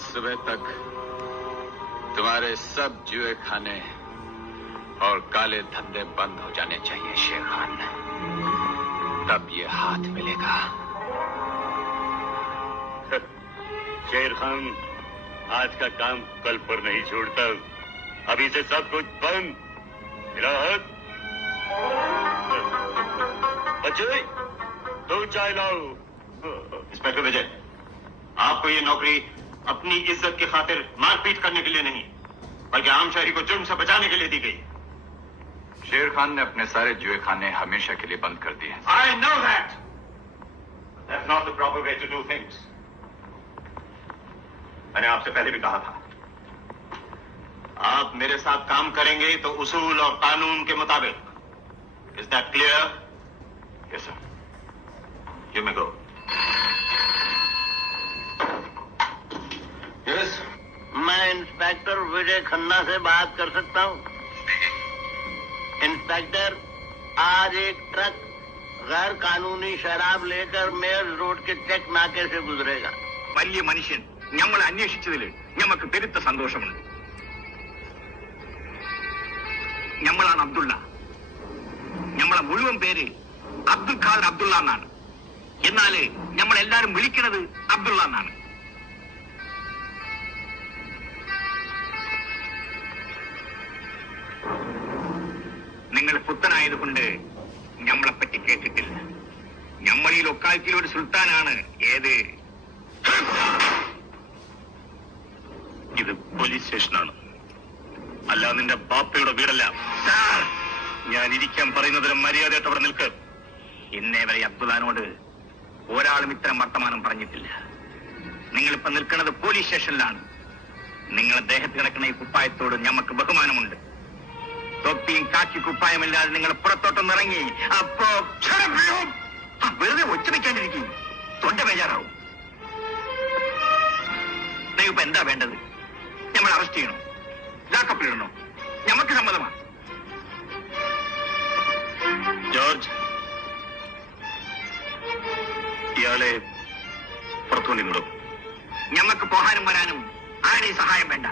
सुबह तक तुम्हारे सब जुए खाने और काले धंधे बंद हो जाने चाहिए शेर खान। तब ये हाथ मिलेगा। शेर खान आज का काम कल पर नहीं छोड़ता। अभी से सब कुछ बंद। राहत अजय, 2 चाय लाओ। इंस्पेक्टर विजय, आपको ये नौकरी अपनी इज्जत की खातिर मारपीट करने के लिए नहीं, बल्कि आम शहरी को जुर्म से बचाने के लिए दी गई। शेर खान ने अपने सारे जुए खाने हमेशा के लिए बंद कर दिए। I know that. That's not the proper way to do things. मैंने आपसे पहले भी कहा था, आप मेरे साथ काम करेंगे तो उसूल और कानून के मुताबिक। Is that clear? Yes, sir. You may go. Yes. मैं इंस्पेक्टर विजय खन्ना से बात कर सकता हूँ? इंस्पेक्टर, आज एक ट्रक गैर कानूनी शराब लेकर मेयर रोड के चेक नाके से गुजरेगा। വലിയ മനുഷ്യൻ ഞങ്ങളെ അന്വേഷിച്ചതിൽ ഞമ്മക്ക് പെരുത്ത സന്തോഷമുണ്ട്. ഞമ്മളാണ് അബ്ദുള്ള. ഞമ്മളെ മുഴുവൻ പേര് അബ്ദുൽ ഖാദർ അബ്ദുള്ള എന്നാണ്. എന്നാല് ഞമ്മളെല്ലാരും വിളിക്കുന്നത് അബ്ദുള്ള എന്നാണ്. നിങ്ങൾ പുത്തനായതുകൊണ്ട് ഞമ്മളെപ്പറ്റി കേട്ടിട്ടില്ല. ഞമ്മൾ ഈ ലൊക്കാലിറ്റിയിൽ ഒരു സുൽത്താനാണ്. ഏത്? ഇത് പോലീസ് സ്റ്റേഷനാണ്, അല്ല നിന്റെ ബാപ്പയുടെ വീടല്ല. സാർ, ഞാൻ ഇരിക്കാൻ പറയുന്നതിന് മര്യാദയായിട്ട് അവിടെ നിൽക്ക്. ഇന്നേ വരെ അബ്ദുള്ളാനോട് ഒരാളും ഇത്തരം വർത്തമാനം പറഞ്ഞിട്ടില്ല. നിങ്ങളിപ്പോ നിൽക്കുന്നത് പോലീസ് സ്റ്റേഷനിലാണ്. നിങ്ങളെ ദേഹത്ത് കിടക്കുന്ന ഈ കുപ്പായത്തോട് ഞമ്മക്ക് ബഹുമാനമുണ്ട്. തൊപ്പിയും കാക്കി കുപ്പായമില്ലാതെ നിങ്ങൾ പുറത്തോട്ടൊന്ന് ഇറങ്ങി. അപ്പോ വെറുതെ ഒച്ച വയ്ക്കാണ്ടിരിക്കും, തൊണ്ട ബേജാറാവും. ഇപ്പൊ എന്താ വേണ്ടത്? നമ്മൾ അറസ്റ്റ് ചെയ്യണോ? ലാക്കപ്പിലിടണോ? ഞമ്മക്ക് സമ്മതമാണ്. ജോർജ്, ഇയാളെ പുറത്തുകൊണ്ടിടും. ഞമ്മക്ക് പോകാനും വരാനും ആരുടെയും സഹായം വേണ്ട.